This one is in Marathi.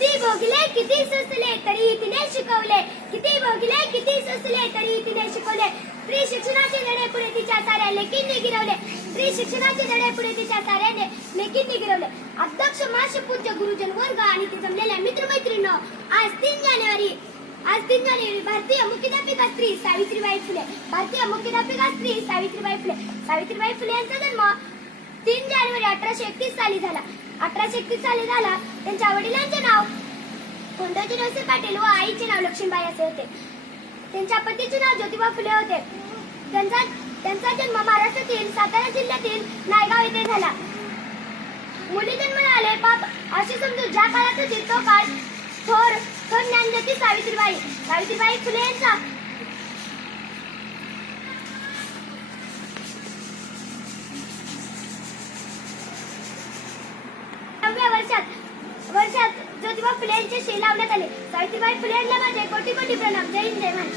किती भोगले किती सोसले तरी तिने शिकवले, किती भोगले किती सोसले तरी तिने शिकवले. स्त्री शिक्षणाचे धडे पुढे तिच्या साऱ्या लेकींनी गिरवले, स्त्री शिक्षणाचे धडे पुढे तिच्या साऱ्या लेकींनी गिरवले. अध्यक्ष माशी पूज्य गुरुजन वर्ग आणि ते जमलेल्या मित्रमैत्रिणींनो, आज 3 जानेवारी भारतीय मुख्याध्यापिका स्त्री सावित्रीबाई फुले, भारतीय मुख्याध्यापिका स्त्री सावित्रीबाई फुले. सावित्रीबाई फुले यांचा जन्म 3 जानेवारी 1831 साली झाला. 1831 साली झाला. त्यांच्या वडिलांचे नाव कोंडोजी नरसी पाटील व आईचे नाव लक्ष्मीबाई असे होते. त्यांच्या पतीचे नाव ज्योतिबा फुले होते. त्यांचा जन्म महाराष्ट्रातील सातारा जिल्ह्यातील नायगाव येथे झाला. मुली जन्माला आले बाप अशी समजून ज्या काळात होती तो काळ थोर ज्ञानज्योती सावित्रीबाई फुले यांचा 9व्या वर्षात ज्योतिबा फुले यांचे शी लावण्यात आले. सावित्रीबाई फुले यांना माझे कोटी कोटी प्रणाम. जय हिंद, जय महाराष्ट्र.